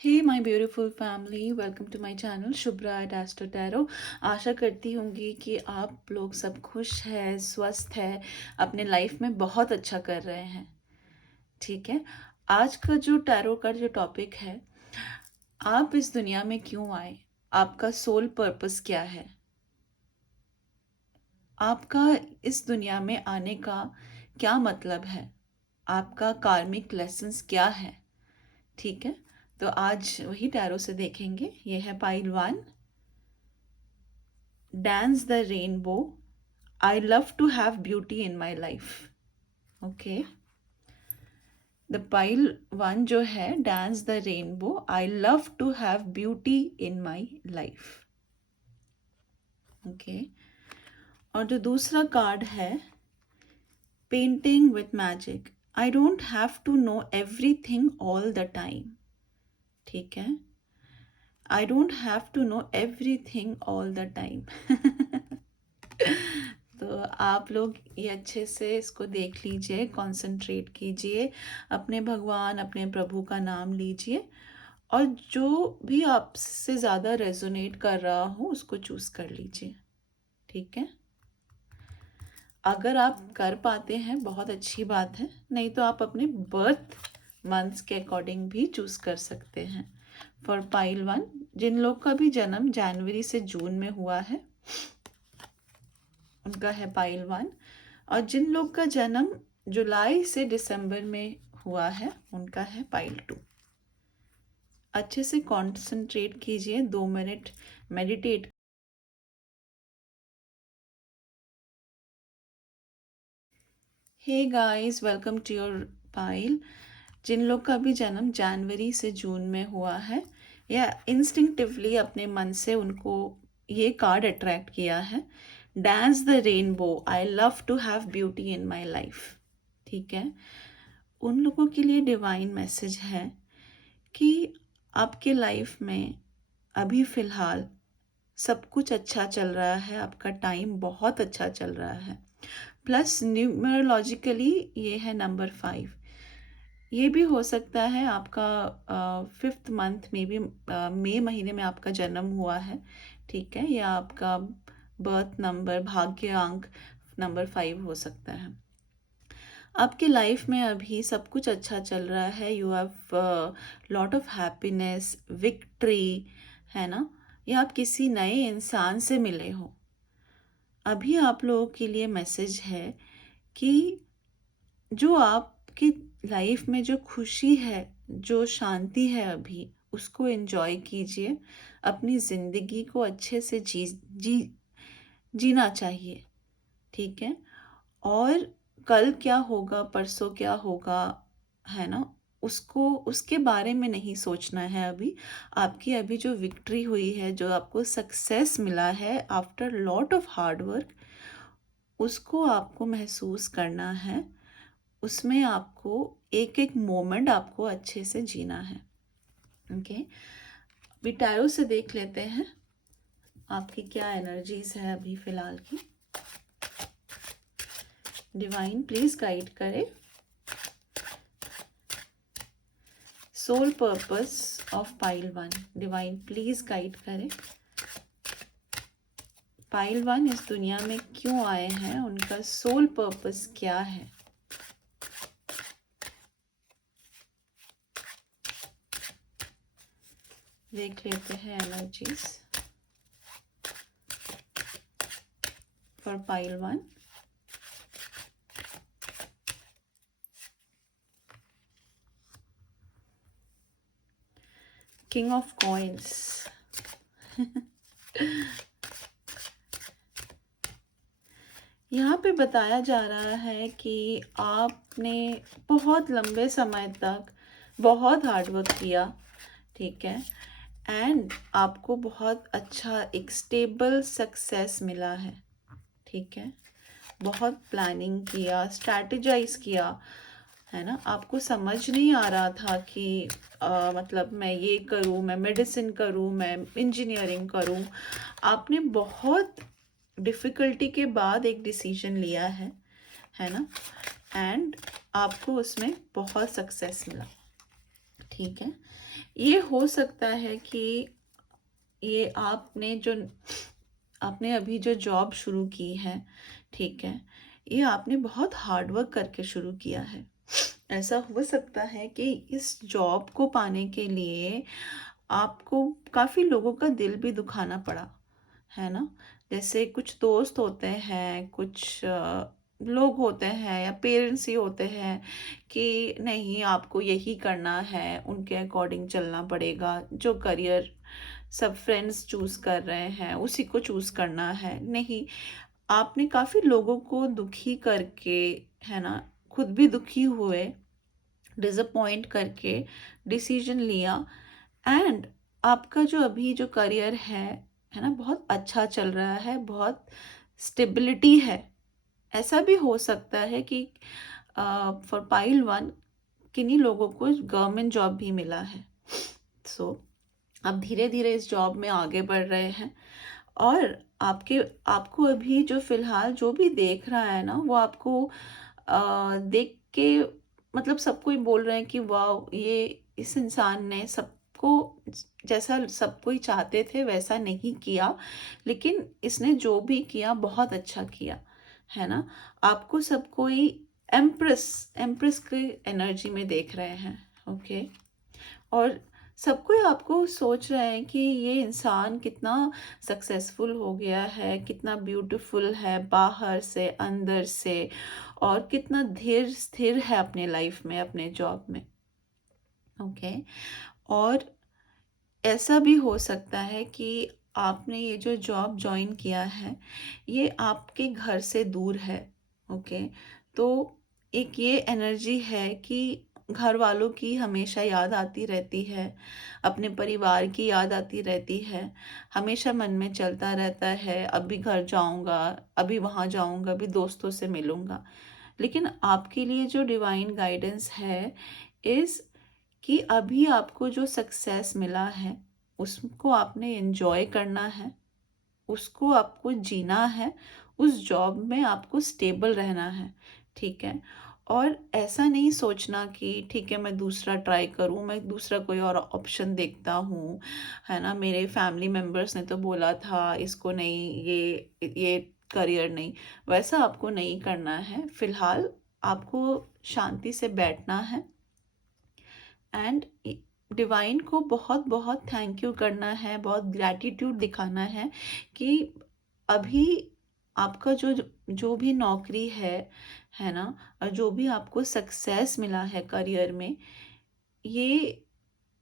Hey my beautiful family, welcome to my channel Shubhra at astro tarot. आशा करती होंगी कि आप लोग सब खुश हैं, स्वस्थ हैं, अपने लाइफ में बहुत अच्छा कर रहे हैं। ठीक है। आज का जो टैरो का जो टॉपिक है, आप इस दुनिया में क्यों आए, आपका सोल पर्पस क्या है, आपका इस दुनिया में आने का क्या मतलब है, आपका कार्मिक लेसन्स क्या है। ठीक है। तो आज वही टैरो से देखेंगे। ये है pile 1। Dance the rainbow. I love to have beauty in my life. Okay. The pile 1 जो है, dance the rainbow. I love to have beauty in my life. Okay. और जो दूसरा कार्ड है, painting with magic. I don't have to know everything all the time. ठीक है। I don't have to know everything all the time. तो आप लोग ये अच्छे से इसको देख लीजिए, कंसंट्रेट कीजिए, अपने भगवान, अपने प्रभु का नाम लीजिए और जो भी आपसे ज़्यादा रेजोनेट कर रहा हो उसको चूज़ कर लीजिए। ठीक है। अगर आप कर पाते हैं बहुत अच्छी बात है, नहीं तो आप अपने बर्थ मंथ्स के अकॉर्डिंग भी चूज़ कर सकते हैं। फॉर पाइल 1, जिन लोग का भी जन्म जनवरी से जून में हुआ है उनका है पाइल 1, और जिन लोग का जन्म जुलाई से दिसंबर में हुआ है उनका है पाइल 2। अच्छे से कंसंट्रेट कीजिए, 2 minute meditate. Hey guys, welcome to your pile. जिन लोग का भी जन्म जनवरी से जून में हुआ है या इंस्टिंक्टिवली अपने मन से उनको ये कार्ड अट्रैक्ट किया है, dance the rainbow, I love to have beauty in my life. ठीक है। उन लोगों के लिए डिवाइन मैसेज है कि आपके लाइफ में अभी फ़िलहाल सब कुछ अच्छा चल रहा है, आपका टाइम बहुत अच्छा चल रहा है। प्लस न्यूमरोलॉजिकली ये है नंबर 5। ये भी हो सकता है आपका 5th मंथ में भी, मई महीने में आपका जन्म हुआ है। ठीक है। या आपका बर्थ नंबर, भाग्य अंक नंबर 5 हो सकता है। आपके लाइफ में अभी सब कुछ अच्छा चल रहा है, you have lot of happiness, victory, है ना। या आप किसी नए इंसान से मिले हो। अभी आप लोगों के लिए मैसेज है कि जो आपकी लाइफ में जो खुशी है, जो शांति है अभी, उसको एंजॉय कीजिए। अपनी ज़िंदगी को अच्छे से जीना चाहिए। ठीक है। और कल क्या होगा, परसों क्या होगा, है ना, उसको उसके बारे में नहीं सोचना है अभी। आपकी अभी जो विक्ट्री हुई है, जो आपको सक्सेस मिला है after lot of hard work, उसको आपको महसूस करना है। उसमें आपको एक एक मोमेंट आपको अच्छे से जीना है। ओके। अभी टैरो से देख लेते हैं आपकी क्या एनर्जीज है अभी फ़िलहाल की। डिवाइन प्लीज गाइड करे। Soul purpose of pile 1, divine please guide करे। पाइल 1 इस दुनिया में क्यों आए हैं, उनका सोल पर्पस क्या है। देख लेते हैं energies for pile 1। King of coins. यहाँ पे बताया जा रहा है कि आपने बहुत लंबे समय तक बहुत हार्ड वर्क किया। ठीक है। एंड आपको बहुत अच्छा एक स्टेबल सक्सेस मिला है। ठीक है। बहुत प्लानिंग किया, स्ट्रैटेजाइज किया, है ना। आपको समझ नहीं आ रहा था कि मतलब मैं ये करूँ, मैं मेडिसिन करूँ, मैं इंजीनियरिंग करूँ। आपने बहुत डिफ़िकल्टी के बाद एक डिसीजन लिया है ना। एंड आपको उसमें बहुत सक्सेस मिला। ठीक है। ये हो सकता है कि ये आपने अभी जो जॉब शुरू की है, ठीक है, ये आपने बहुत हार्ड वर्क करके शुरू किया है। ऐसा हो सकता है कि इस जॉब को पाने के लिए आपको काफ़ी लोगों का दिल भी दुखाना पड़ा, है ना? जैसे कुछ दोस्त होते हैं, कुछ लोग होते हैं या पेरेंट्स ही होते हैं कि नहीं, आपको यही करना है, उनके अकॉर्डिंग चलना पड़ेगा, जो करियर सब फ्रेंड्स चूज़ कर रहे हैं उसी को चूज़ करना है। नहीं, आपने काफ़ी लोगों को दुखी करके, है ना, खुद भी दुखी हुए, डिसअपॉइंट करके डिसीजन लिया, एंड आपका जो अभी जो करियर है ना, बहुत अच्छा चल रहा है, बहुत स्टेबिलिटी है। ऐसा भी हो सकता है कि फॉर पाइल वन किन्हीं लोगों को गवर्नमेंट जॉब भी मिला है। सो आप धीरे धीरे इस जॉब में आगे बढ़ रहे हैं, और आपको अभी जो फिलहाल जो भी देख रहा है ना, वो आपको देख के मतलब सब कोई बोल रहे हैं कि वाह, ये इस इंसान ने सबको जैसा सब कोई चाहते थे वैसा नहीं किया, लेकिन इसने जो भी किया बहुत अच्छा किया, है ना? आपको सब कोई एम्प्रेस एम्प्रेस की एनर्जी में देख रहे हैं, ओके? और सब कोई आपको सोच रहे हैं कि ये इंसान कितना सक्सेसफुल हो गया है, कितना ब्यूटीफुल है बाहर से अंदर से, और कितना धीर स्थिर है अपने लाइफ में, अपने जॉब में, ओके? और ऐसा भी हो सकता है कि आपने ये जो जॉब जॉइन किया है, ये आपके घर से दूर है, ओके? तो एक ये एनर्जी है कि घर वालों की हमेशा याद आती रहती है, अपने परिवार की याद आती रहती है, हमेशा मन में चलता रहता है, अभी घर जाऊंगा, अभी वहाँ जाऊंगा, अभी दोस्तों से मिलूंगा। लेकिन आपके लिए जो डिवाइन गाइडेंस है इस कि अभी आपको जो सक्सेस मिला है उसको आपने एंजॉय करना है, उसको आपको जीना है, उस जॉब में आपको स्टेबल रहना है, ठीक है? और ऐसा नहीं सोचना कि ठीक है, मैं दूसरा ट्राई करूँ, मैं दूसरा कोई और ऑप्शन देखता हूँ, है ना, मेरे फैमिली मेम्बर्स ने तो बोला था इसको नहीं, ये करियर नहीं। वैसा आपको नहीं करना है। फिलहाल आपको शांति से बैठना है, एंड डिवाइन को बहुत बहुत थैंक यू करना है, बहुत ग्रैटिट्यूड दिखाना है कि अभी आपका जो जो भी नौकरी है ना, और जो भी आपको सक्सेस मिला है करियर में, ये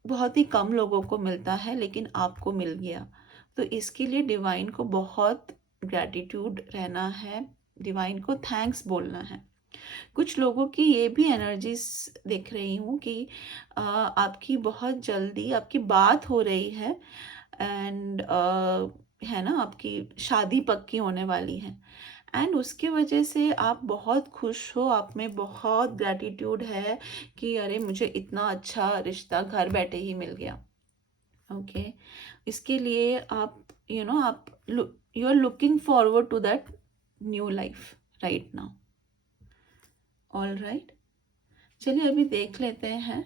बहुत ही कम लोगों को मिलता है, लेकिन आपको मिल गया। तो इसके लिए डिवाइन को बहुत ग्रैटिट्यूड रहना है, डिवाइन को थैंक्स बोलना है। कुछ लोगों की ये भी एनर्जीज देख रही हूँ कि आपकी बहुत जल्दी आपकी बात हो रही है, एंड है ना, आपकी शादी पक्की होने वाली है, एंड उसकी वजह से आप बहुत खुश हो, आप में बहुत ग्रैटिट्यूड है कि अरे मुझे इतना अच्छा रिश्ता घर बैठे ही मिल गया, ओके? इसके लिए आप आप you are looking forward to that new life right now. All right, चलिए अभी देख लेते हैं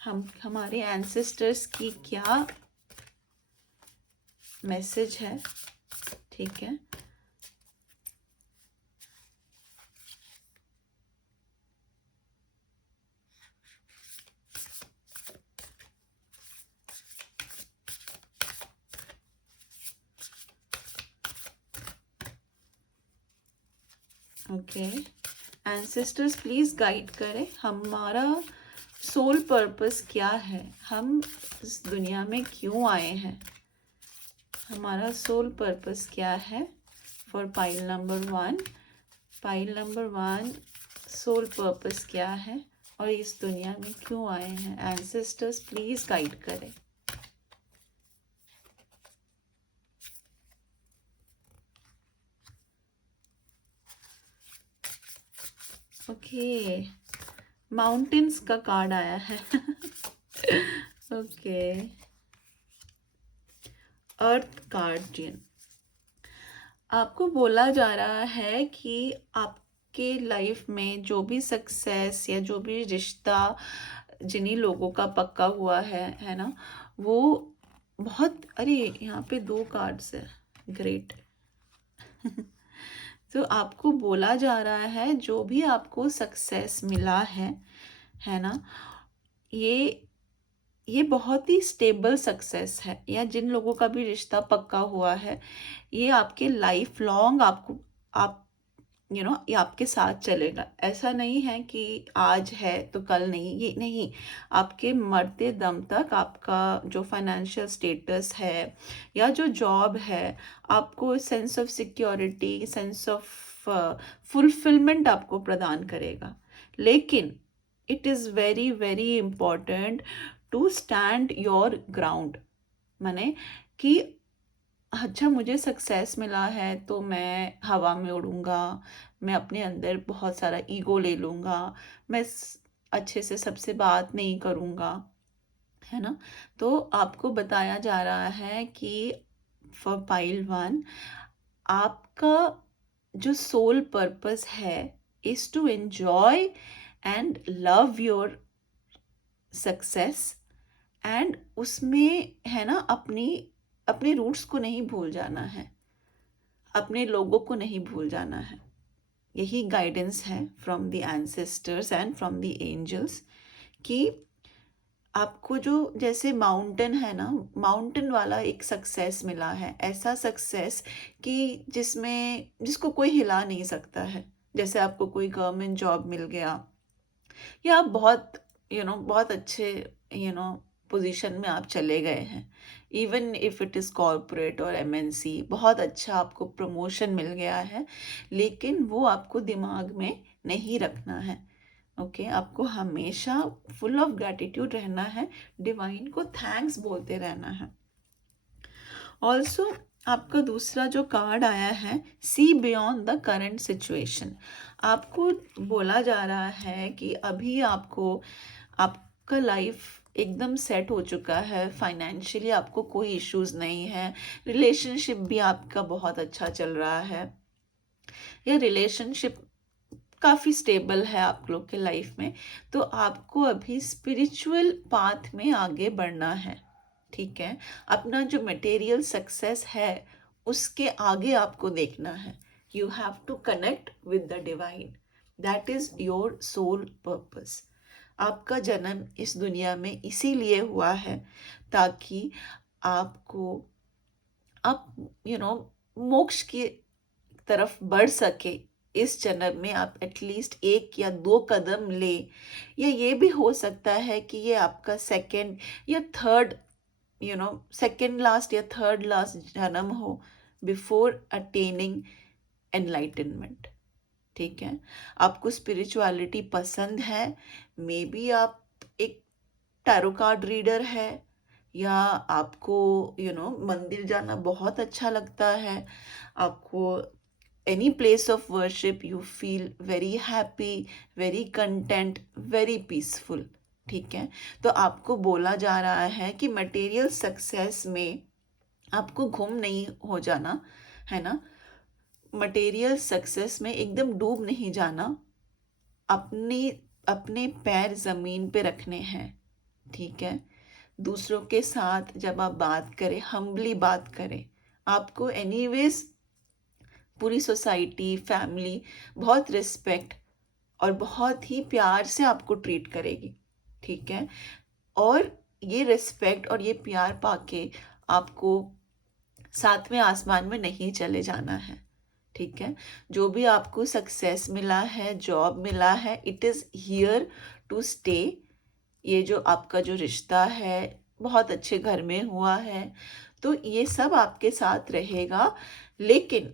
हम हमारे एंसेस्टर्स की क्या मैसेज है, ठीक है? ओके, एंसेस्टर्स प्लीज गाइड करें, हमारा सोल पर्पस क्या है, हम इस दुनिया में क्यों आए हैं, हमारा सोल पर्पस क्या है for pile number 1। Pile number 1, soul purpose क्या है और इस दुनिया में क्यों आए हैं? एंसेस्टर्स प्लीज गाइड करें। ओके, माउंटेन्स का कार्ड आया है। ओके, अर्थ गार्डियन, आपको बोला जा रहा है कि आपके लाइफ में जो भी सक्सेस या जो भी रिश्ता जिन्हीं लोगों का पक्का हुआ है ना, वो बहुत, अरे यहाँ पे 2 कार्ड्स है, ग्रेट। तो आपको बोला जा रहा है जो भी आपको सक्सेस मिला है ना, ये ये बहुत ही स्टेबल सक्सेस है, या जिन लोगों का भी रिश्ता पक्का हुआ है, ये आपके लाइफ लॉन्ग आपको आप ये आपके साथ चलेगा। ऐसा नहीं है कि आज है तो कल नहीं, ये नहीं, आपके मरते दम तक आपका जो फाइनेंशियल स्टेटस है या जो जॉब है, आपको sense of security, sense of fulfilment आपको प्रदान करेगा। लेकिन it is very very important to stand your ground. माने कि अच्छा, मुझे सक्सेस मिला है तो मैं हवा में उड़ूंगा, मैं अपने अंदर बहुत सारा ईगो ले लूँगा, मैं अच्छे से सबसे बात नहीं करूँगा, है ना। तो आपको बताया जा रहा है कि फॉर पाइल 1, आपका जो सोल पर्पस है is to enjoy and love your success, and उसमें है ना, अपनी अपने रूट्स को नहीं भूल जाना है, अपने लोगों को नहीं भूल जाना है। यही गाइडेंस है from the ancestors and from the angels, कि आपको जो जैसे माउंटेन है ना, माउंटेन वाला एक सक्सेस मिला है, ऐसा सक्सेस कि जिसको कोई हिला नहीं सकता है। जैसे आपको कोई गवर्नमेंट जॉब मिल गया, या आप बहुत बहुत अच्छे पोजीशन में आप चले गए हैं, even if it is corporate और एमएनसी, बहुत अच्छा आपको प्रमोशन मिल गया है, लेकिन वो आपको दिमाग में नहीं रखना है। ओके, आपको हमेशा फुल ऑफ ग्रैटिट्यूड रहना है, डिवाइन को थैंक्स बोलते रहना है। ऑल्सो आपका दूसरा जो कार्ड आया है, see beyond the current situation. आपको बोला जा रहा है कि अभी आपका लाइफ एकदम सेट हो चुका है, फाइनेंशियली आपको कोई इश्यूज नहीं है, रिलेशनशिप भी आपका बहुत अच्छा चल रहा है, या रिलेशनशिप काफ़ी स्टेबल है आप लोग के लाइफ में। तो आपको अभी स्पिरिचुअल पाथ में आगे बढ़ना है, ठीक है। अपना जो मटेरियल सक्सेस है उसके आगे आपको देखना है। You have to connect with the divine, that is your soul purpose. आपका जन्म इस दुनिया में इसीलिए हुआ है ताकि आपको आप मोक्ष की तरफ बढ़ सके। इस जन्म में आप एटलीस्ट 1 या 2 कदम ले, या ये भी हो सकता है कि ये आपका सेकंड या थर्ड सेकंड लास्ट या थर्ड लास्ट जन्म हो बिफोर अटेनिंग एनलाइटनमेंट, ठीक है। आपको स्पिरिचुअलिटी पसंद है, मे बी आप एक टैरो कार्ड रीडर है, या आपको मंदिर जाना बहुत अच्छा लगता है, आपको any place of worship you feel very happy, very content, very peaceful, ठीक है। तो आपको बोला जा रहा है कि मटेरियल सक्सेस में आपको गुम नहीं हो जाना, है ना। मटेरियल सक्सेस में एकदम डूब नहीं जाना, अपने अपने पैर जमीन पे रखने हैं, ठीक है। दूसरों के साथ जब आप बात करें, हम्बली बात करें। आपको एनीवेज पूरी सोसाइटी, फैमिली बहुत रिस्पेक्ट और बहुत ही प्यार से आपको ट्रीट करेगी, ठीक है। और ये रिस्पेक्ट और ये प्यार पाके आपको सातवें आसमान में नहीं चले जाना है, ठीक है। जो भी आपको सक्सेस मिला है, जॉब मिला है, it is here to stay. ये जो आपका जो रिश्ता है बहुत अच्छे घर में हुआ है, तो ये सब आपके साथ रहेगा। लेकिन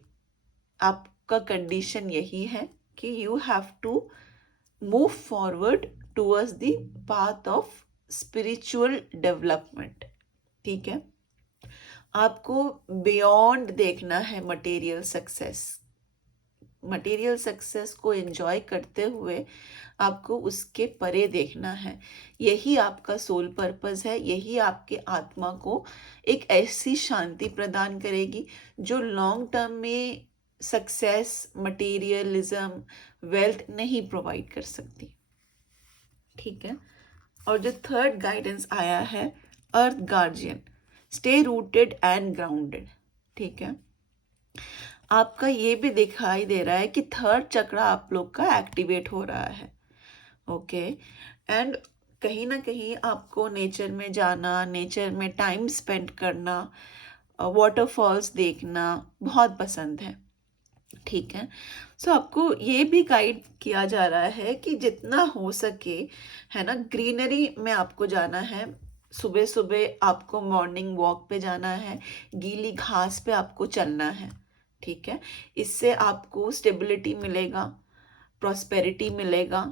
आपका कंडीशन यही है कि you have to move forward towards the path of spiritual development, ठीक है। आपको बियॉन्ड देखना है मटेरियल सक्सेस। मटेरियल सक्सेस को एंजॉय करते हुए आपको उसके परे देखना है। यही आपका सोल पर्पस है, यही आपके आत्मा को एक ऐसी शांति प्रदान करेगी जो लॉन्ग टर्म में सक्सेस, मटेरियलिज्म, वेल्थ नहीं प्रोवाइड कर सकती, ठीक है। और जो थर्ड गाइडेंस आया है, earth guardian, stay rooted and grounded. ठीक है, आपका ये भी दिखाई दे रहा है कि थर्ड चक्र आप लोग का एक्टिवेट हो रहा है। ओके, एंड कहीं ना कहीं आपको नेचर में जाना, नेचर में टाइम स्पेंड करना, वाटरफॉल्स देखना बहुत पसंद है। ठीक है, सो आपको ये भी गाइड किया जा रहा है कि जितना हो सके, है ना, ग्रीनरी में आपको जाना है। सुबह सुबह आपको मॉर्निंग वॉक पे जाना है, गीली घास पे आपको चलना है। ठीक है, इससे आपको स्टेबिलिटी मिलेगा, प्रॉस्पेरिटी मिलेगा,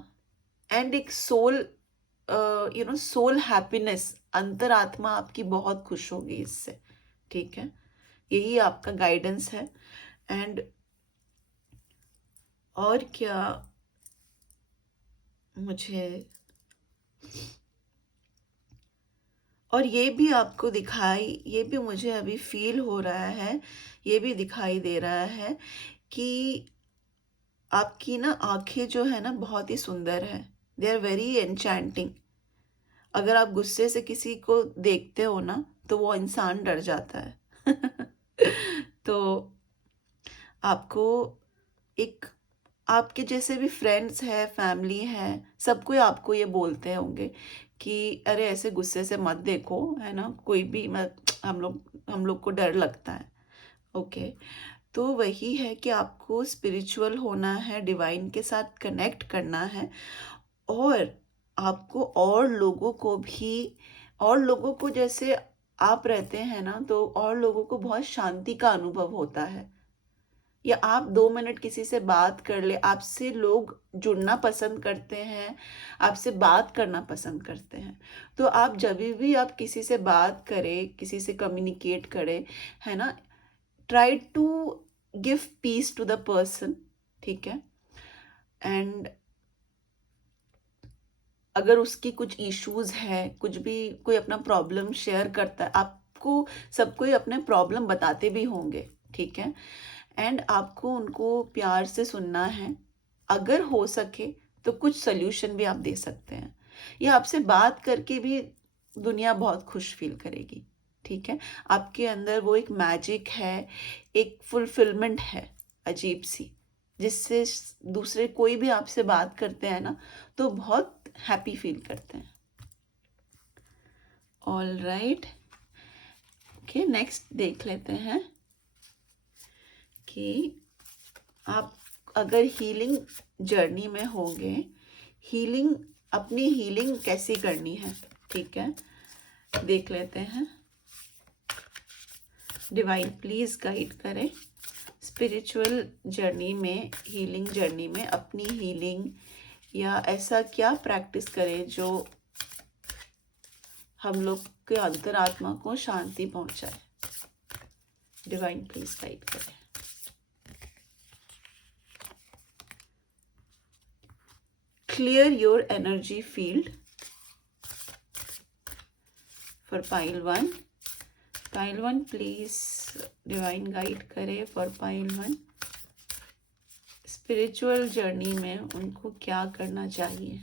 एंड एक सोल सोल हैप्पीनेस, अंतरात्मा आपकी बहुत खुश होगी इससे। ठीक है, यही आपका गाइडेंस है। एंड और क्या मुझे, और ये भी आपको ये भी मुझे अभी फील हो रहा है, ये भी दिखाई दे रहा है कि आपकी ना आंखें जो है ना बहुत ही सुंदर है, दे आर वेरी एन्चेंटिंग। अगर आप गुस्से से किसी को देखते हो ना तो वो इंसान डर जाता है। तो आपको एक, आपके जैसे भी फ्रेंड्स है, फैमिली है, सब कोई आपको ये बोलते होंगे कि अरे ऐसे गुस्से से मत देखो, है ना, कोई भी मत, हम लोग को डर लगता है। ओके, तो वही है कि आपको स्पिरिचुअल होना है, डिवाइन के साथ कनेक्ट करना है, और आपको और लोगों को भी, और लोगों को जैसे आप रहते हैं ना, तो और लोगों को बहुत शांति का अनुभव होता है। या आप 2 मिनट किसी से बात कर ले, आपसे लोग जुड़ना पसंद करते हैं, आपसे बात करना पसंद करते हैं। तो आप जब भी आप किसी से बात करें, किसी से कम्युनिकेट करें, है ना, try to give peace to the person. ठीक है, एंड अगर उसकी कुछ इश्यूज है, कुछ भी, कोई अपना प्रॉब्लम शेयर करता है आपको, सब कोई अपने प्रॉब्लम बताते भी होंगे। ठीक है, एंड आपको उनको प्यार से सुनना है। अगर हो सके तो कुछ सोल्यूशन भी आप दे सकते हैं, या आपसे बात करके भी दुनिया बहुत खुश फील करेगी। ठीक है, आपके अंदर वो एक मैजिक है, एक फुलफिलमेंट है अजीब सी, जिससे दूसरे कोई भी आपसे बात करते हैं ना तो बहुत हैप्पी फील करते हैं। ऑल राइट, ओके, नेक्स्ट देख लेते हैं कि आप अगर हीलिंग जर्नी में होंगे, हीलिंग, अपनी हीलिंग कैसी करनी है। ठीक है, देख लेते हैं, डिवाइन प्लीज गाइड करें। स्पिरिचुअल जर्नी में, हीलिंग जर्नी में अपनी हीलिंग, या ऐसा क्या प्रैक्टिस करें जो हम लोग के अंतरात्मा को शांति पहुंचाए। डिवाइन प्लीज गाइड करें। Clear your energy field for pile 1. Pile 1 please divine guide करे for pile 1। स्पिरिचुअल जर्नी में उनको क्या करना चाहिए।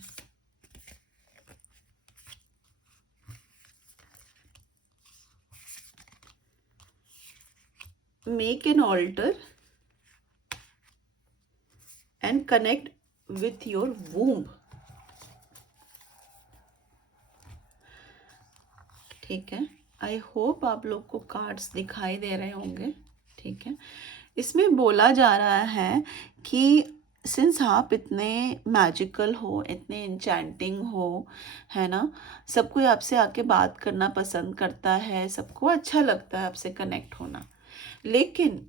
Make an altar and connect with your womb। ठीक है, आई होप आप लोग को कार्ड्स दिखाई दे रहे होंगे। ठीक है, इसमें बोला जा रहा है कि सिंस आप इतने मैजिकल हो, इतने इंचैंटिंग हो, है ना, सब कोई आपसे आके बात करना पसंद करता है, सबको अच्छा लगता है आपसे कनेक्ट होना, लेकिन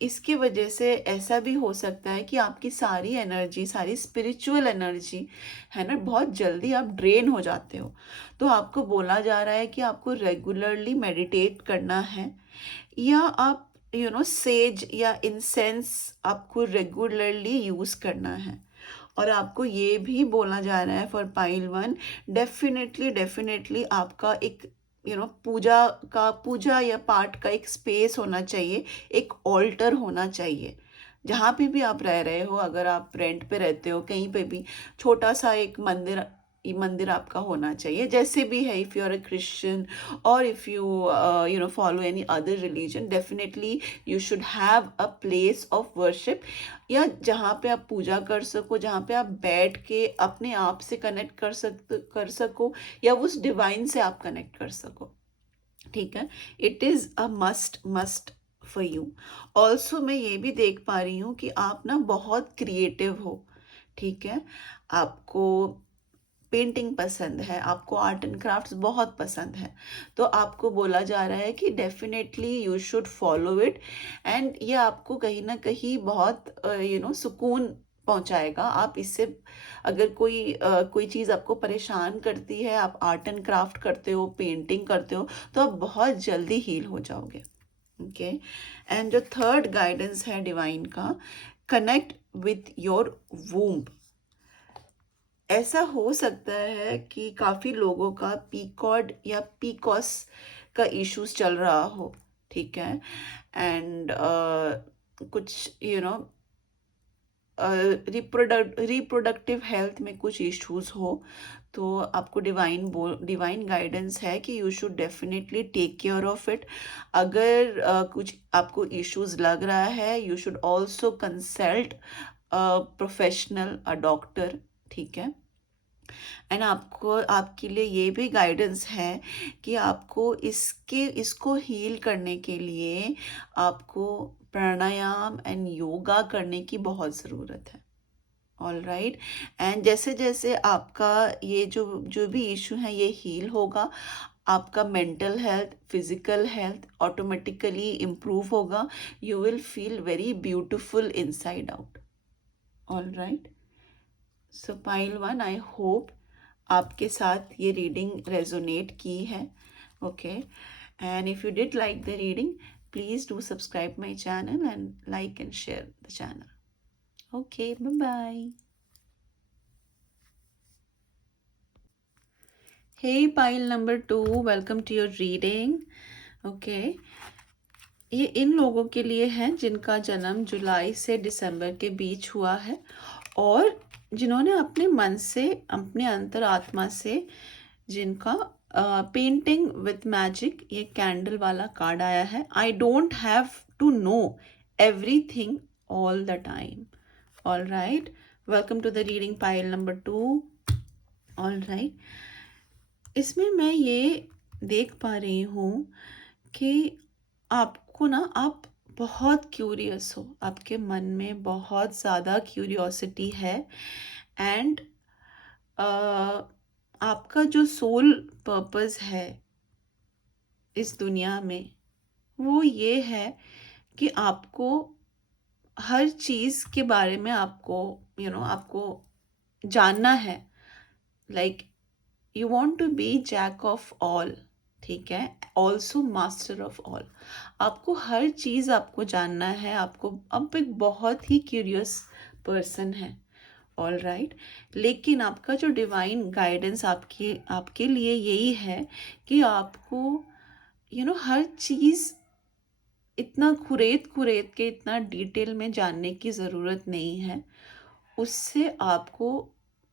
इसकी वजह से ऐसा भी हो सकता है कि आपकी सारी एनर्जी, सारी स्पिरिचुअल एनर्जी, है ना, बहुत जल्दी आप ड्रेन हो जाते हो। तो आपको बोला जा रहा है कि आपको रेगुलरली मेडिटेट करना है, या आप सेज या इंसेंस आपको रेगुलरली यूज़ करना है। और आपको ये भी बोला जा रहा है फॉर पाइल 1, डेफिनेटली आपका एक पूजा या पाठ का एक स्पेस होना चाहिए, एक ऑल्टर होना चाहिए। जहाँ पे भी आप रह रहे हो, अगर आप रेंट पे रहते हो, कहीं पे भी छोटा सा एक मंदिर ये मंदिर आपका होना चाहिए, जैसे भी है। If you are a Christian और if you you know follow any other religion, definitely you should have a place of worship, या जहाँ पे आप पूजा कर सको, जहाँ पे आप बैठ के अपने आप से कनेक्ट कर सको, या उस डिवाइन से आप कनेक्ट कर सको। ठीक है, it is a must must for you. Also मैं ये भी देख पा रही हूँ कि आप ना बहुत क्रिएटिव हो। ठीक है, आपको पेंटिंग पसंद है, आपको आर्ट एंड क्राफ्ट्स बहुत पसंद है, तो आपको बोला जा रहा है कि definitely you should follow it, and ये आपको कहीं ना कहीं बहुत सुकून पहुंचाएगा। आप इससे, अगर कोई चीज़ आपको परेशान करती है, आप आर्ट एंड क्राफ्ट करते हो, पेंटिंग करते हो, तो आप बहुत जल्दी हील हो जाओगे। ओके, एंड जो थर्ड गाइडेंस है डिवाइन का, कनेक्ट विथ योर वूम्ब। ऐसा हो सकता है कि काफ़ी लोगों का पीकॉड या पीकॉस का इश्यूज चल रहा हो। ठीक है, एंड कुछ रिप्रोडक्टिव हेल्थ में कुछ इश्यूज हो, तो आपको डिवाइन गाइडेंस है कि you should definitely take care of it. अगर कुछ आपको इश्यूज लग रहा है, you should also consult professional, a doctor. ठीक है, एंड आपको, आपके लिए ये भी गाइडेंस है कि आपको इसको हील करने के लिए आपको प्राणायाम एंड योगा करने की बहुत ज़रूरत है। ऑल राइट, एंड जैसे जैसे आपका ये जो भी इशू है ये हील होगा, आपका mental health, physical health automatically improve होगा। You will feel very beautiful inside out. All right, so pile one, I hope आपके साथ ये रीडिंग रेजोनेट की है। Okay, and if you did like the reading, please do subscribe my channel and like and share the channel. Okay, bye bye. Hey pile number 2, welcome to your reading. Okay, ये इन लोगों के लिए है जिनका जन्म जुलाई से दिसंबर के बीच हुआ है, और जिन्होंने अपने मन से, अपने अंतरात्मा से, जिनका पेंटिंग विथ मैजिक, ये कैंडल वाला कार्ड आया है। I don't have to know everything all the time. All right, welcome to the reading pile number 2। All right, इसमें मैं ये देख पा रही हूँ कि आपको ना, आप बहुत क्यूरियस हो, आपके मन में बहुत ज़्यादा क्यूरियोसिटी है, एंड आपका जो सोल पर्पस है इस दुनिया में, वो ये है कि आपको हर चीज़ के बारे में आपको आपको जानना है। Like, you want to be jack of all. ठीक है, ऑल्सो मास्टर ऑफ ऑल। आपको हर चीज़ आपको जानना है, आपको, आप एक बहुत ही क्यूरियस पर्सन है। ऑल राइट, लेकिन आपका जो डिवाइन गाइडेंस आपके आपके लिए यही है कि आपको हर चीज़ इतना खुरेद खुरेद के, इतना डिटेल में जानने की ज़रूरत नहीं है। उससे आपको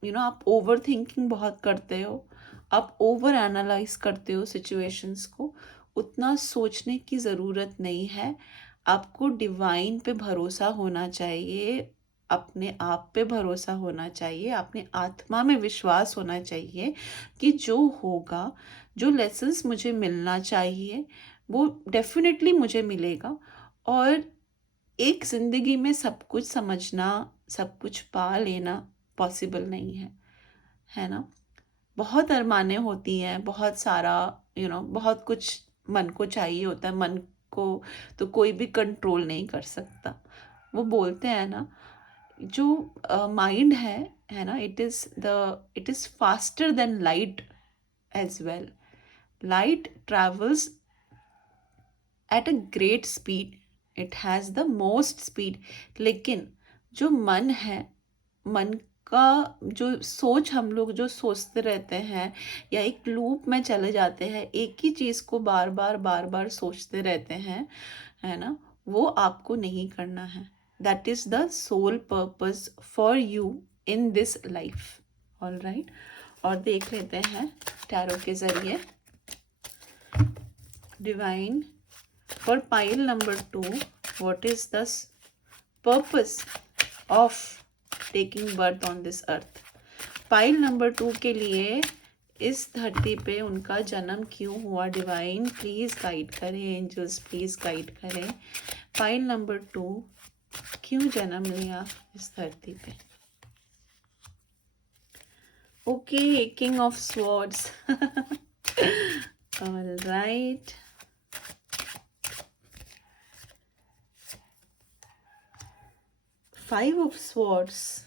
आप ओवर थिंकिंग बहुत करते हो, आप ओवर एनालाइज करते हो सिचुएशंस को। उतना सोचने की ज़रूरत नहीं है। आपको डिवाइन पे भरोसा होना चाहिए, अपने आप पे भरोसा होना चाहिए, अपने आत्मा में विश्वास होना चाहिए कि जो होगा, जो लेसन्स मुझे मिलना चाहिए, वो डेफिनेटली मुझे मिलेगा। और एक ज़िंदगी में सब कुछ समझना, सब कुछ पा लेना पॉसिबल नहीं है ना। बहुत अरमानें होती हैं, बहुत सारा बहुत कुछ मन को चाहिए होता है। मन को तो कोई भी कंट्रोल नहीं कर सकता। वो बोलते हैं ना, जो माइंड है ना, it is faster than light as well. Light travels at a great speed, it has the most speed. लेकिन जो मन है, मन का जो सोच, हम लोग जो सोचते रहते हैं या एक लूप में चले जाते हैं, एक ही चीज़ को बार बार सोचते रहते हैं, है ना, वो आपको नहीं करना है। That is the soul purpose for you in this life. All right, और देख लेते हैं टैरो के ज़रिए। Divine, for pile number 2, what is the purpose of taking birth on this earth. Pile number 2 के लिए इस धरती पे उनका जन्म क्यों हुआ। डिवाइन प्लीज़ गाइड करें, एंजल्स प्लीज़ गाइड करें। पाइल नंबर 2 क्यों जन्म लिया इस धरती पे। Okay, king of swords. All right, five of swords,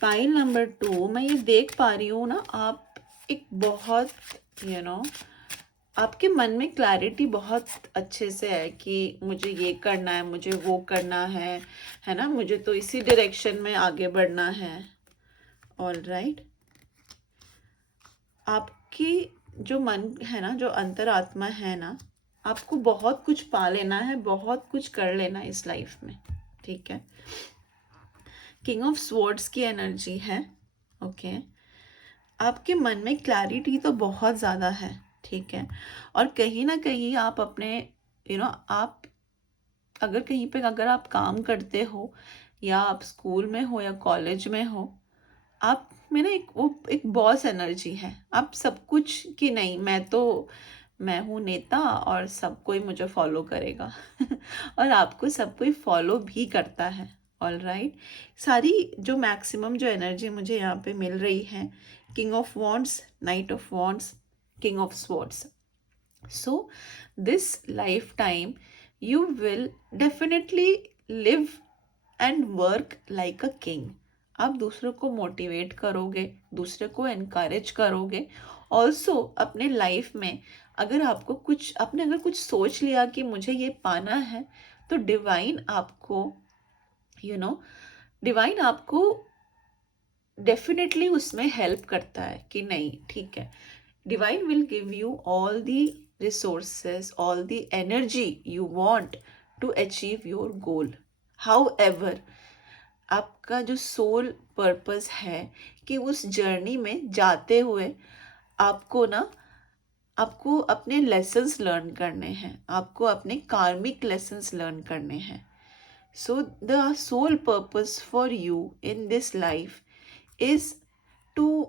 pile number 2। मैं ये देख पा रही हूँ ना, आप एक बहुत आपके मन में क्लैरिटी बहुत अच्छे से है कि मुझे ये करना है, मुझे वो करना है ना, मुझे तो इसी डायरेक्शन में आगे बढ़ना है। ऑल राइट, आपकी जो मन है ना, जो अंतरात्मा है ना, आपको बहुत कुछ पा लेना है, बहुत कुछ कर लेना है इस लाइफ में, ठीक है। किंग ऑफ स्वॉर्ड्स की एनर्जी है, ओके। आपके मन में क्लैरिटी तो बहुत ज़्यादा है, ठीक है। और कहीं ना कहीं आप अपने आप अगर कहीं पे अगर आप काम करते हो या आप स्कूल में हो या कॉलेज में हो, आप में ना एक बॉस एनर्जी है। आप सब कुछ कि नहीं, मैं हूँ नेता और सब कोई मुझे फॉलो करेगा। और आपको सब कोई फॉलो भी करता है। ऑल राइट, सारी जो मैक्सिमम जो एनर्जी मुझे यहाँ पे मिल रही है, king of wands, night of wands, king of swords. So this lifetime you will definitely live and work like a king. आप दूसरों को मोटिवेट करोगे, दूसरे को एनकरेज करोगे। ऑल्सो अपने लाइफ में अगर आपको कुछ, आपने अगर कुछ सोच लिया कि मुझे ये पाना है, तो डिवाइन आपको डिवाइन आपको डेफिनेटली उसमें हेल्प करता है कि नहीं, ठीक है। Divine will give you all the resources, all the energy you want to achieve your goal. However, आपका जो सोल पर्पस है कि उस जर्नी में जाते हुए आपको अपने लेसन्स लर्न करने हैं, आपको अपने कार्मिक लेसन्स लर्न करने हैं। So the sole purpose for you in this life is to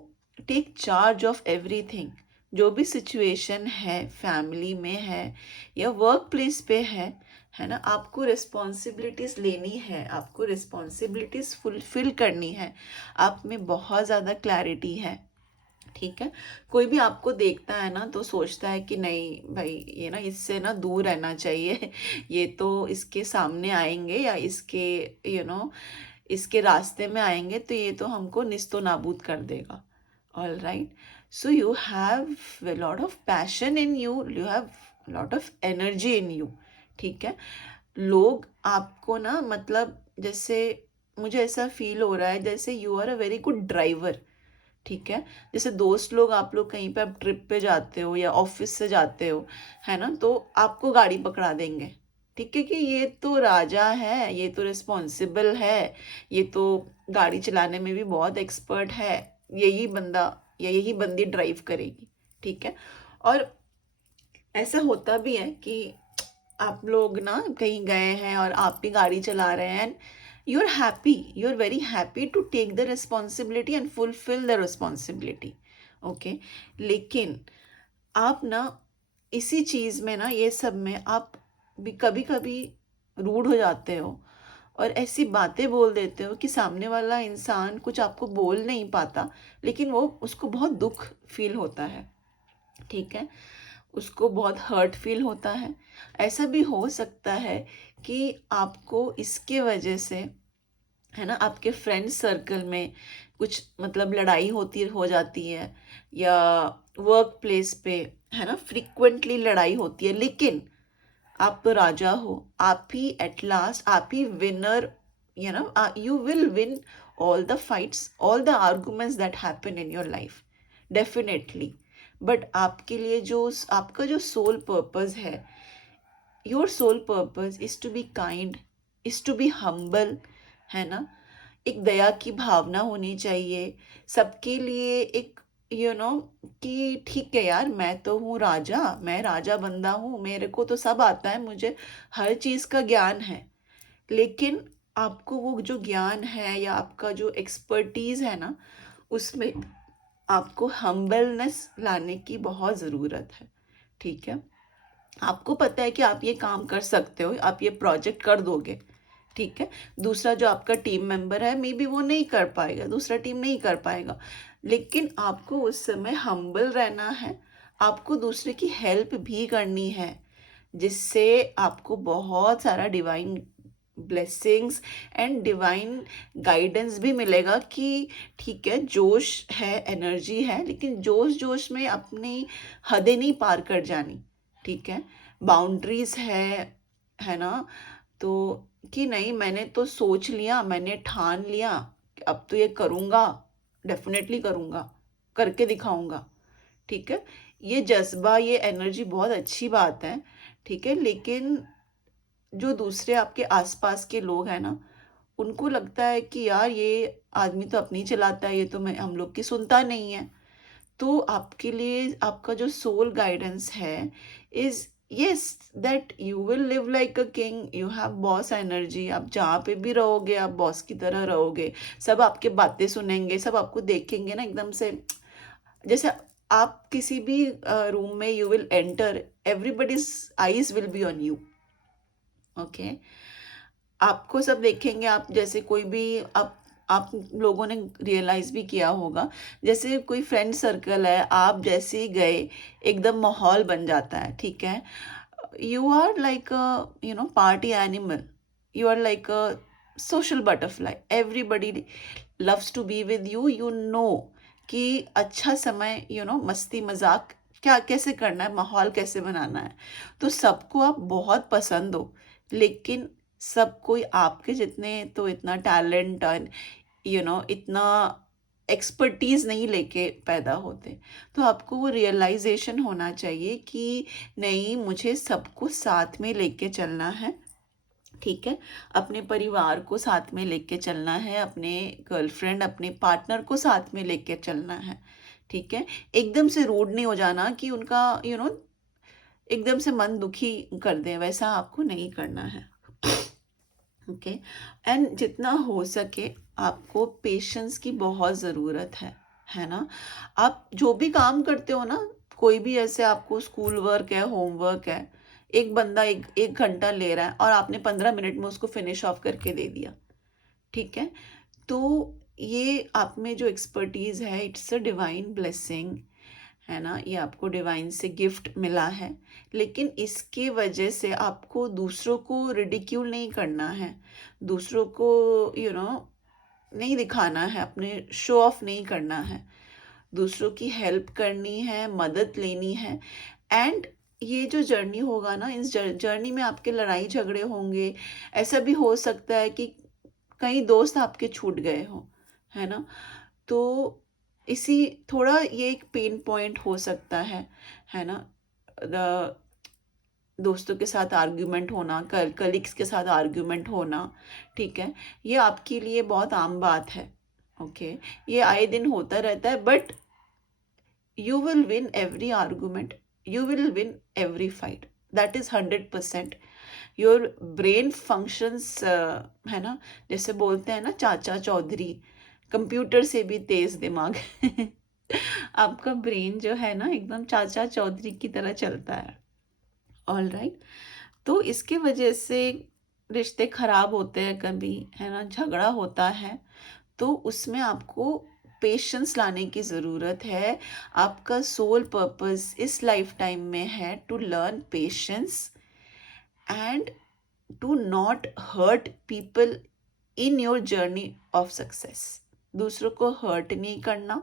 take charge of everything. जो भी सिचुएशन है, फैमिली में है या वर्क प्लेस पे है ना, आपको रिस्पॉन्सिबिलिटीज लेनी है, आपको रिस्पॉन्सिबिलिटीज फुलफिल करनी है। आप में बहुत ज़्यादा क्लैरिटी है, ठीक है। कोई भी आपको देखता है ना तो सोचता है कि नहीं भाई, ये ना इससे ना दूर रहना चाहिए। ये तो इसके सामने आएंगे या इसके इसके रास्ते में आएंगे तो ये तो हमको निस्तो नाबूद कर देगा। All right, so you have a lot of passion in you, you have a lot of energy in you, ठीक है। लोग आपको ना, मतलब जैसे मुझे ऐसा फील हो रहा है जैसे you are a very good driver, ठीक है। जैसे दोस्त लोग, आप लोग कहीं पे आप ट्रिप पे जाते हो या ऑफिस से जाते हो, है ना, तो आपको गाड़ी पकड़ा देंगे, ठीक है, कि ये तो राजा है, ये तो रिस्पॉन्सिबल है, ये तो गाड़ी चलाने में भी बहुत एक्सपर्ट है, यही बंदा या यही बंदी ड्राइव करेगी, ठीक है। और ऐसा होता भी है कि आप लोग ना कहीं गए हैं और आप भी गाड़ी चला रहे हैं, you are happy, you are very happy to take the responsibility and fulfil the responsibility, okay. लेकिन आप ना इसी चीज़ में ना, ये सब में आप भी कभी कभी रूड हो जाते हो और ऐसी बातें बोल देते हो कि सामने वाला इंसान कुछ आपको बोल नहीं पाता, लेकिन वो उसको बहुत दुख फील होता है, ठीक है, उसको बहुत हर्ट फील होता है। ऐसा भी हो सकता है कि आपको इसके वजह से, है ना, आपके फ्रेंड सर्कल में कुछ मतलब लड़ाई हो जाती है या वर्क प्लेस पे, है ना, फ्रिक्वेंटली लड़ाई होती है, लेकिन आप तो राजा हो, आप ही एट लास्ट, आप ही winner, you will win all the fights, all the arguments that happen in your life, definitely. But आपके लिए जो आपका जो सोल पर्पस है, your soul purpose is to be kind, is to be humble, है ना। एक दया की भावना होनी चाहिए सबके लिए। एक यू नो कि ठीक है यार, मैं तो हूँ राजा, मैं राजा बंदा हूँ, मेरे को तो सब आता है, मुझे हर चीज़ का ज्ञान है। लेकिन आपको वो जो ज्ञान है या आपका जो एक्सपर्टीज है ना, उसमें आपको हम्बलनेस लाने की बहुत ज़रूरत है। ठीक है, आपको पता है कि आप ये काम कर सकते हो, आप ये प्रोजेक्ट कर दोगे। ठीक है, दूसरा जो आपका टीम मेंबर है मे बी वो नहीं कर पाएगा, दूसरा टीम नहीं कर पाएगा, लेकिन आपको उस समय हम्बल रहना है। आपको दूसरे की हेल्प भी करनी है, जिससे आपको बहुत सारा divine blessings and divine guidance भी मिलेगा कि ठीक है, जोश है, एनर्जी है, लेकिन जोश जोश में अपनी हदें नहीं पार कर जानी। ठीक है, बाउंड्रीज है ना। तो कि नहीं, मैंने तो सोच लिया, मैंने ठान लिया कि अब तो ये करूँगा, डेफिनेटली करूँगा, करके दिखाऊंगा। ठीक है, ये जज्बा, ये एनर्जी बहुत अच्छी बात है। ठीक है, लेकिन जो दूसरे आपके आसपास के लोग हैं ना, उनको लगता है कि यार ये आदमी तो अपनी चलाता है, ये तो मैं हम लोग की सुनता नहीं है। तो आपके लिए आपका जो सोल गाइडेंस है is yes, that you will live like a king, you have boss energy. आप जहाँ पे भी रहोगे आप बॉस की तरह रहोगे, सब आपके बातें सुनेंगे, सब आपको देखेंगे ना एकदम से, जैसे आप किसी भी रूम में you will enter, everybody's eyes will be on you. Okay, आपको सब देखेंगे। आप जैसे कोई भी, आप लोगों ने रियलाइज भी किया होगा, जैसे कोई फ्रेंड सर्कल है, आप जैसे ही गए एकदम माहौल बन जाता है। ठीक है, you are like party animal, you are like a social butterfly, everybody loves to be with you. You know कि अच्छा समय, मस्ती मजाक क्या कैसे करना है, माहौल कैसे बनाना है। तो सबको आप बहुत पसंद हो, लेकिन सब कोई आपके जितने तो इतना टैलेंट और इतना एक्सपर्टीज नहीं लेके पैदा होते। तो आपको वो रियलाइजेशन होना चाहिए कि नहीं, मुझे सबको साथ में लेके चलना है। ठीक है, अपने परिवार को साथ में लेके चलना है, अपने गर्लफ्रेंड अपने पार्टनर को साथ में लेके चलना है। ठीक है, एकदम से रूड नहीं हो जाना कि उनका एकदम से मन दुखी कर दें, वैसा आपको नहीं करना है। ओके, एंड जितना हो सके आपको पेशेंस की बहुत ज़रूरत है ना। आप जो भी काम करते हो ना, कोई भी ऐसे आपको स्कूल वर्क है, होमवर्क है, एक बंदा एक घंटा ले रहा है और आपने 15 मिनट में उसको फिनिश ऑफ करके दे दिया। ठीक है, तो ये आप में जो एक्सपर्टीज़ है, इट्स अ डिवाइन ब्लेसिंग, है ना। ये आपको डिवाइन से गिफ्ट मिला है, लेकिन इसके वजह से आपको दूसरों को रिडिक्यूल नहीं करना है, दूसरों को नहीं दिखाना है, अपने शो ऑफ नहीं करना है, दूसरों की हेल्प करनी है, मदद लेनी है। एंड ये जो जर्नी होगा ना, इस जर्नी में आपके लड़ाई झगड़े होंगे, ऐसा भी हो सकता है कि कई दोस्त आपके छूट गए हों, है ना। तो इसी थोड़ा ये एक पेन पॉइंट हो सकता है ना। दोस्तों के साथ आर्ग्यूमेंट होना, कलीग्स के साथ आर्ग्यूमेंट होना। ठीक है, ये आपके लिए बहुत आम बात है। ओके, ये आए दिन होता रहता है, but you will win every argument, you will win every fight, that is 100%. your brain functions है ना, जैसे बोलते हैं ना चाचा चौधरी, कंप्यूटर से भी तेज दिमाग आपका ब्रेन जो है ना एकदम चाचा चौधरी की तरह चलता है। ऑल राइट, तो इसके वजह से रिश्ते खराब होते हैं कभी, है ना, झगड़ा होता है। तो उसमें आपको पेशेंस लाने की ज़रूरत है। आपका सोल पर्पस इस लाइफ टाइम में है to learn patience and to not hurt people in your journey of success. दूसरों को हर्ट नहीं करना,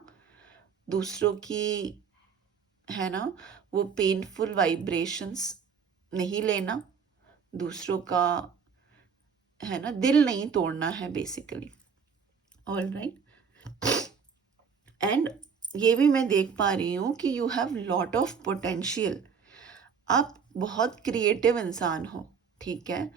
दूसरों की, है ना, वो पेनफुल वाइब्रेशंस नहीं लेना, दूसरों का, है ना, दिल नहीं तोड़ना है बेसिकली। ऑल राइट, एंड ये भी मैं देख पा रही हूँ कि you have lot of potential. आप बहुत क्रिएटिव इंसान हो, ठीक है?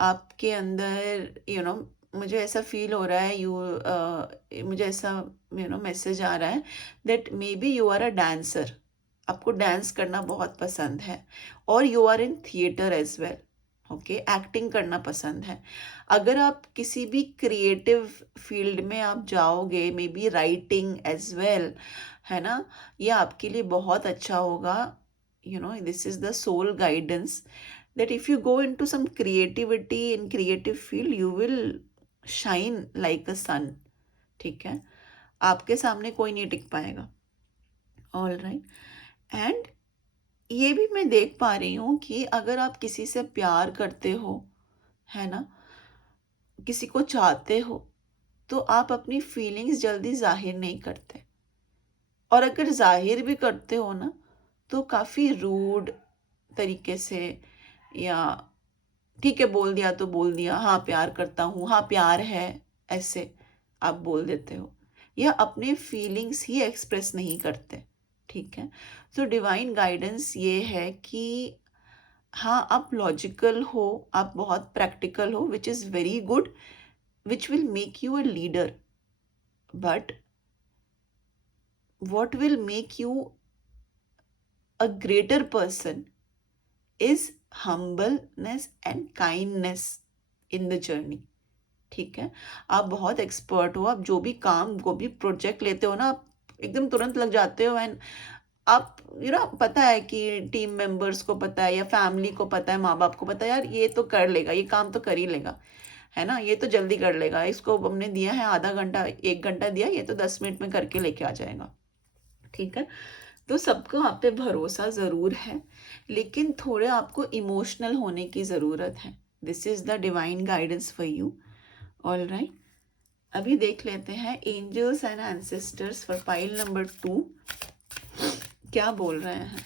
आपके अंदर मुझे ऐसा फ़ील हो रहा है, मुझे ऐसा मैसेज आ रहा है that maybe you are a dancer. आपको डांस करना बहुत पसंद है और you are in theatre as well, okay? Acting करना पसंद है। अगर आप किसी भी क्रिएटिव फ़ील्ड में आप जाओगे, may be writing as well, है ना? ये आपके लिए बहुत अच्छा होगा। This is the soul guidance that if you go into some creativity in creative field you will shine like a sun, ठीक है? आपके सामने कोई नहीं टिक पाएगा। All right. एंड ये भी मैं देख पा रही हूँ कि अगर आप किसी से प्यार करते हो, है ना, किसी को चाहते हो, तो आप अपनी फीलिंग्स जल्दी जाहिर नहीं करते, और अगर जाहिर भी करते हो ना तो काफ़ी रूड तरीके से, या ठीक है बोल दिया तो बोल दिया, हाँ प्यार करता हूँ, हाँ प्यार है, ऐसे आप बोल देते हो, या अपने फीलिंग्स ही एक्सप्रेस नहीं करते, ठीक है? तो डिवाइन गाइडेंस ये है कि हाँ आप लॉजिकल हो, आप बहुत प्रैक्टिकल हो, which is very good, which will make you a leader, but what will make you a greater person is humbleness and kindness in the journey, ठीक है? आप बहुत एक्सपर्ट हो, आप जो भी काम, को भी प्रोजेक्ट लेते हो ना, आप एकदम तुरंत लग जाते हो, एंड आप पता है कि टीम मेंबर्स को पता है या फैमिली को पता है, माँ बाप को पता है, यार ये तो कर लेगा, ये काम तो कर ही लेगा, है ना, ये तो जल्दी कर लेगा, इसको हमने दिया है आधा घंटा, 1 घंटा दिया, ये तो 10 मिनट में करके लेके आ जाएगा, ठीक है? तो सबको आप पे भरोसा ज़रूर है, लेकिन थोड़े आपको इमोशनल होने की ज़रूरत है। This is the divine guidance for you. All right, अभी देख लेते हैं angels and ancestors for pile number 2 क्या बोल रहे हैं।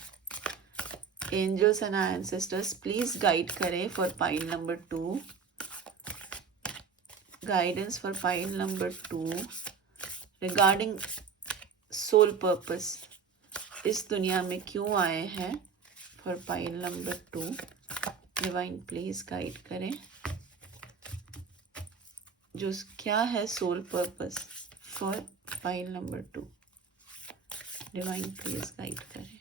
Angels and ancestors please guide करें for pile number 2, guidance for pile number 2 regarding soul purpose. इस दुनिया में क्यों आए हैं for pile number 2, divine please guide करें। जो क्या है soul purpose for pile number 2, divine please guide करें।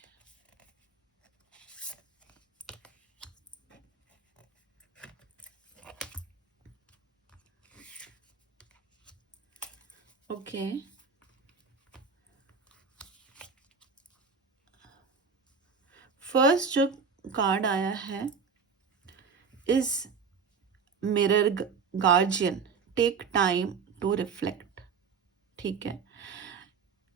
ओके, फर्स्ट जो कार्ड आया है is mirror guardian, take time to reflect, ठीक है?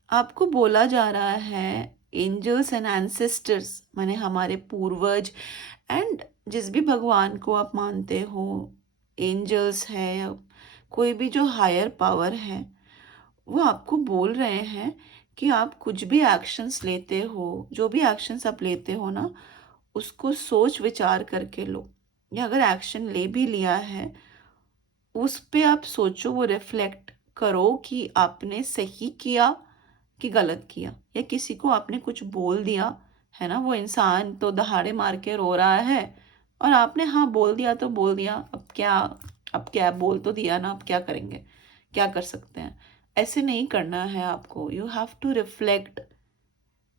आपको बोला जा रहा है एंजल्स एंड एंसेस्टर्स माने हमारे पूर्वज, एंड जिस भी भगवान को आप मानते हो, एंजल्स है या कोई भी जो हायर पावर है, वो आपको बोल रहे हैं कि आप कुछ भी एक्शंस लेते हो, जो भी एक्शंस आप लेते हो ना, उसको सोच विचार करके लो, या अगर एक्शन ले भी लिया है उस पे आप सोचो, वो रिफ्लेक्ट करो कि आपने सही किया कि गलत किया, या किसी को आपने कुछ बोल दिया, है ना, वो इंसान तो दहाड़े मार के रो रहा है और आपने हाँ बोल दिया तो बोल दिया, अब क्या बोल तो दिया ना, अब क्या करेंगे, क्या कर सकते हैं? ऐसे नहीं करना है आपको, यू हैव टू रिफ्लेक्ट,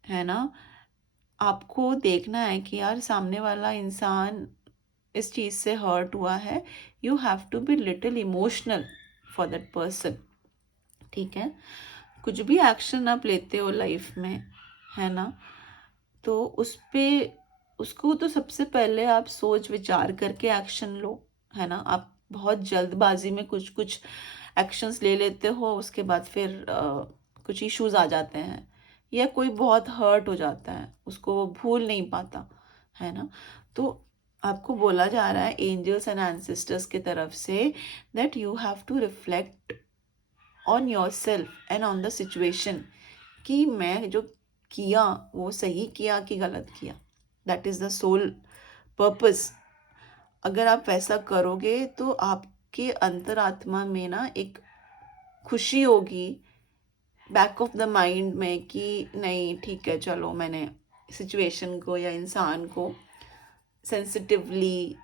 है ना? आपको देखना है कि यार सामने वाला इंसान इस चीज़ से हर्ट हुआ है, you have to be little emotional for that person, ठीक है? कुछ भी एक्शन आप लेते हो लाइफ में, है ना, तो उस पे उसको तो सबसे पहले आप सोच विचार करके एक्शन लो, है ना? आप बहुत जल्दबाजी में कुछ कुछ एक्शंस ले लेते हो, उसके बाद फिर कुछ इश्यूज आ जाते हैं, या कोई बहुत हर्ट हो जाता है, उसको वो भूल नहीं पाता, है ना? तो आपको बोला जा रहा है एंजल्स एंड एंसेस्टर्स की तरफ से that you have to reflect on your self and on the situation, कि मैं जो किया वो सही किया कि गलत किया। That is the soul purpose. अगर आप वैसा करोगे तो आपके अंतरात्मा में ना एक खुशी होगी, बैक ऑफ द माइंड में, कि नहीं ठीक है चलो मैंने सिचुएशन को या इंसान को सेंसिटिवली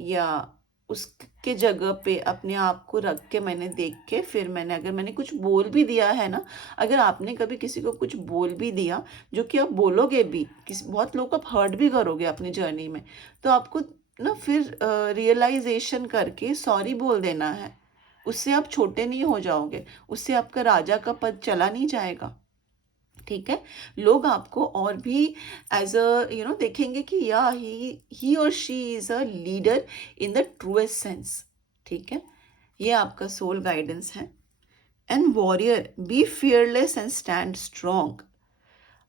या उसके जगह पे अपने आप को रख के मैंने देख के फिर मैंने, अगर मैंने कुछ बोल भी दिया है ना, अगर आपने कभी किसी को कुछ बोल भी दिया, जो कि आप बोलोगे भी, किसी बहुत लोग आप हर्ट भी करोगे अपनी जर्नी में, तो आपको ना फिर रियलाइजेशन करके सॉरी बोल देना है। उससे आप छोटे नहीं हो जाओगे, उससे आपका राजा का पद चला नहीं जाएगा। ठीक है, लोग आपको और भी एज अ देखेंगे कि या ही और she is a leader in the truest sense. ठीक है, ये आपका सोल गाइडेंस है। And warrior, be fearless and stand strong.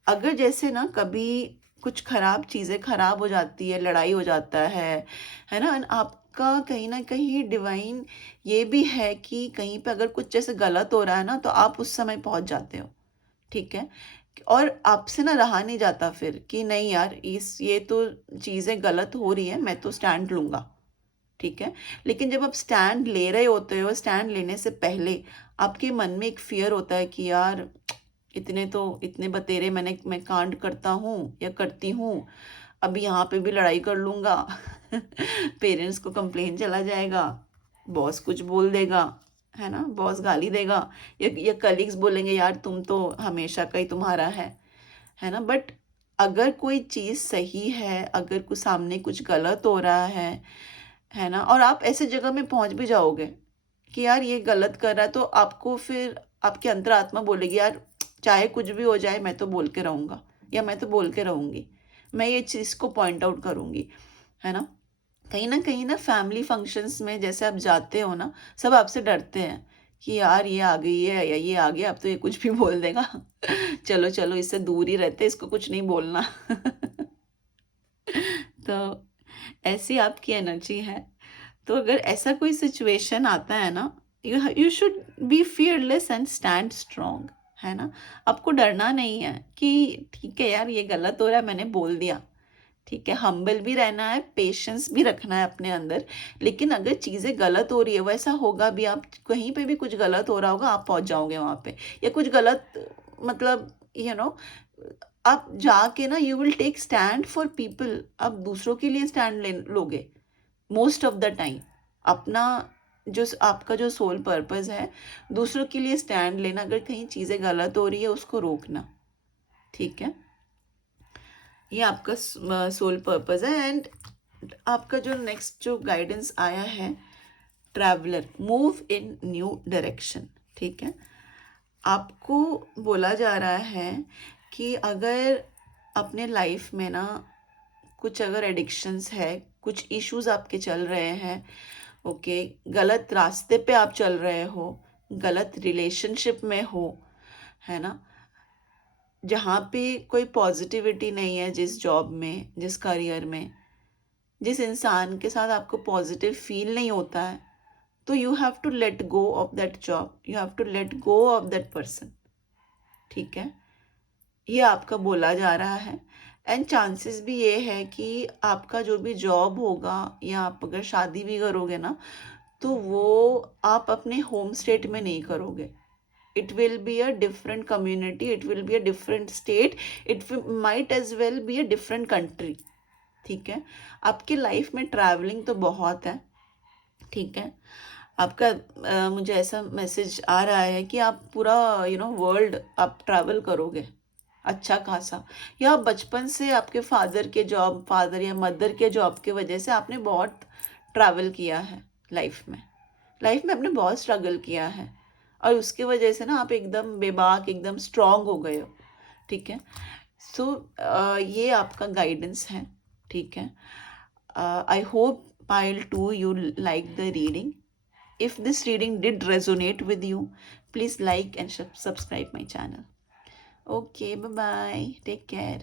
अगर जैसे ना कभी कुछ खराब चीज़ें खराब हो जाती है, लड़ाई हो जाता है ना, and आपका कहीं ना कहीं डिवाइन ये भी है कि कहीं पे अगर कुछ जैसे गलत हो रहा है ना, तो आप उस समय पहुंच जाते हो। ठीक है, और आपसे ना रहा नहीं जाता फिर कि नहीं यार, ये तो चीज़ें गलत हो रही है, मैं तो स्टैंड लूँगा। ठीक है, लेकिन जब आप स्टैंड ले रहे होते हो, स्टैंड लेने से पहले आपके मन में एक फियर होता है कि यार इतने बतेरे मैं कांड करता हूँ या करती हूँ, अभी यहाँ पे भी लड़ाई कर लूँगा। पेरेंट्स को कंप्लेन चला जाएगा, बॉस कुछ बोल देगा, है ना, बॉस गाली देगा, या कलीग्स बोलेंगे यार तुम तो हमेशा का ही तुम्हारा है ना। बट अगर कोई चीज़ सही है, अगर कुछ सामने कुछ गलत हो रहा है ना, और आप ऐसे जगह में पहुंच भी जाओगे कि यार ये गलत कर रहा है, तो आपको फिर आपकी अंतरात्मा बोलेगी यार चाहे कुछ भी हो जाए मैं तो बोल के रहूँगा, या मैं तो बोल के रहूँगी, मैं ये चीज़ को पॉइंट आउट करूँगी, है ना कहीं ना फैमिली फंक्शंस में जैसे आप जाते हो ना, सब आपसे डरते हैं कि यार ये आ गई है या ये आ गया, अब तो ये कुछ भी बोल देगा। चलो चलो इससे दूर ही रहते, इसको कुछ नहीं बोलना। तो ऐसी आपकी एनर्जी है। तो अगर ऐसा कोई सिचुएशन आता है ना, you should be fearless and stand strong, है ना। आपको डरना नहीं है कि ठीक है यार ये गलत हो रहा है, मैंने बोल दिया। ठीक है, हम्बल भी रहना है, पेशेंस भी रखना है अपने अंदर। लेकिन अगर चीज़ें गलत हो रही है, वैसा होगा भी, आप कहीं पे भी कुछ गलत हो रहा होगा आप पहुंच जाओगे वहाँ पे, या कुछ गलत मतलब आप जाके ना you will take stand for people, आप दूसरों के लिए स्टैंड ले लोगे मोस्ट ऑफ द टाइम। अपना जो आपका जो सोल पर्पस है, दूसरों के लिए स्टैंड लेना, अगर कहीं चीज़ें गलत हो रही है उसको रोकना। ठीक है, ये आपका सोल पर्पस है। एंड आपका जो नेक्स्ट जो गाइडेंस आया है, traveller, move in new direction. ठीक है, आपको बोला जा रहा है कि अगर अपने लाइफ में ना कुछ अगर एडिक्शंस है, कुछ इश्यूज आपके चल रहे हैं, ओके, गलत रास्ते पे आप चल रहे हो, गलत रिलेशनशिप में हो, है ना, जहाँ पे कोई पॉजिटिविटी नहीं है, जिस जॉब में, जिस करियर में, जिस इंसान के साथ आपको पॉजिटिव फील नहीं होता है, तो you have to let go of that job, you have to let go of that person. ठीक है, ये आपका बोला जा रहा है। एंड चांसेस भी ये है कि आपका जो भी जॉब होगा, या आप अगर शादी भी करोगे ना, तो वो आप अपने होम स्टेट में नहीं करोगे। It will be a different community, it will be a different state, it might as well be a different country. ठीक है, आपकी लाइफ में ट्रैवलिंग तो बहुत है। ठीक है, आपका मुझे ऐसा मैसेज आ रहा है कि आप पूरा वर्ल्ड आप ट्रैवल करोगे अच्छा खासा, या बचपन से आपके फादर या मदर के जॉब के वजह से आपने बहुत ट्रैवल किया है लाइफ में आपने बहुत स्ट्रगल किया है, और उसकी वजह से ना आप एकदम बेबाक, एकदम स्ट्रांग हो गए हो। ठीक है, सो ये आपका गाइडेंस है। ठीक है, I hope pile 2 you like the reading. If this reading did resonate with you, please like and subscribe my channel. Okay, bye bye. Take care.